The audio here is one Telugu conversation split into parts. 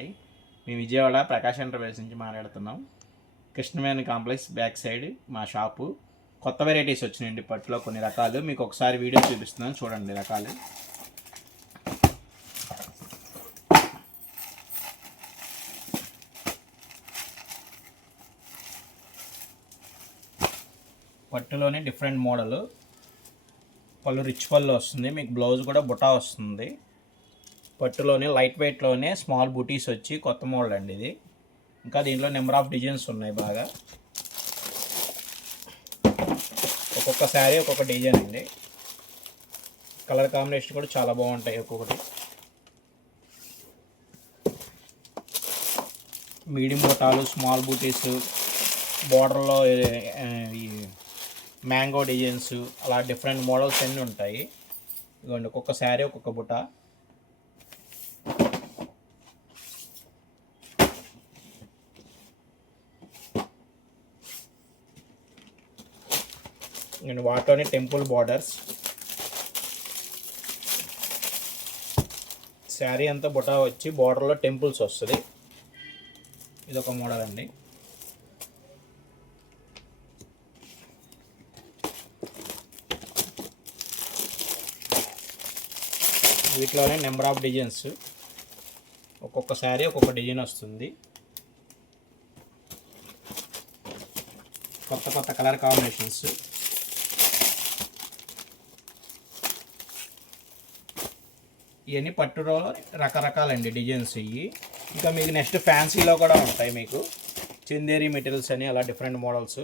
మేము విజయవాడ ప్రకాష్ ఎంటర్ప్రైజెస్ నుంచి మాట్లాడుతున్నాం. కృష్ణవేణి కాంప్లెక్స్ బ్యాక్ సైడ్ మా షాపు. కొత్త వెరైటీస్ వచ్చినాయండి పట్టులో కొన్ని రకాలు. మీకు ఒకసారి వీడియో చూపిస్తున్నాను, చూడండి రకాలు. పట్టులోనే డిఫరెంట్ మోడల్, పళ్ళు రిచ్ పళ్ళు వస్తుంది. మీకు బ్లౌజ్ కూడా బుటా వస్తుంది. పట్టులోనే లైట్ వెయిట్లోనే స్మాల్ బూటీస్ వచ్చి కొత్త మోడల్ అండి ఇది. ఇంకా దీంట్లో నెంబర్ ఆఫ్ డిజైన్స్ ఉన్నాయి బాగా. ఒక్కొక్క శారీ ఒక్కొక్క డిజైన్ అండి. కలర్ కాంబినేషన్ కూడా చాలా బాగుంటాయి. ఒక్కొక్కటి మీడియం బుటాలు, స్మాల్ బూటీస్, బార్డర్లో ఈ మ్యాంగో డిజైన్స్, అలా డిఫరెంట్ మోడల్స్ అన్నీ ఉంటాయి. ఇదిగోండి ఒక్కొక్క శారీ ఒక్కొక్క బుట్ట. నేను వాటిలోనే టెంపుల్ బార్డర్స్, శారీ అంతా బుటా వచ్చి బార్డర్లో టెంపుల్స్ వస్తుంది. ఇదొక మోడల్ అండి. వీటిలోనే నెంబర్ ఆఫ్ డిజైన్స్, ఒక్కొక్క శారీ ఒక్కొక్క డిజైన్ వస్తుంది. కొత్త కొత్త కలర్ కాంబినేషన్స్. ఇవన్నీ పట్టులో రకరకాలండి డిజైన్స్ ఇవి. ఇంకా మీకు నెక్స్ట్ ఫ్యాన్సీలో కూడా ఉంటాయి. మీకు చందేరి మెటీరియల్స్ అని అలా డిఫరెంట్ మోడల్స్.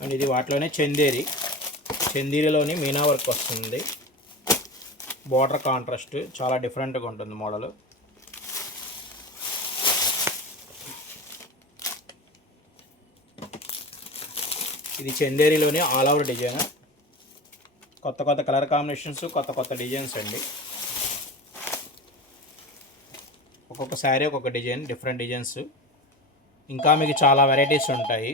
అండ్ ఇది వాటిలోనే చందేరిలోని మీనా వర్క్ వస్తుంది. బార్డర్ కాంట్రాస్ట్ చాలా డిఫరెంట్గా ఉంటుంది మోడల్. ఇది చందేరిలోని ఆల్ ఓవర్ డిజైన్. కొత్త కొత్త కలర్ కాంబినేషన్స్, కొత్త కొత్త డిజైన్స్ అండి. ఒక్కొక్క శారీ ఒక్కొక్క డిజైన్, డిఫరెంట్ డిజైన్స్. ఇంకా మీకు చాలా వెరైటీస్ ఉంటాయి.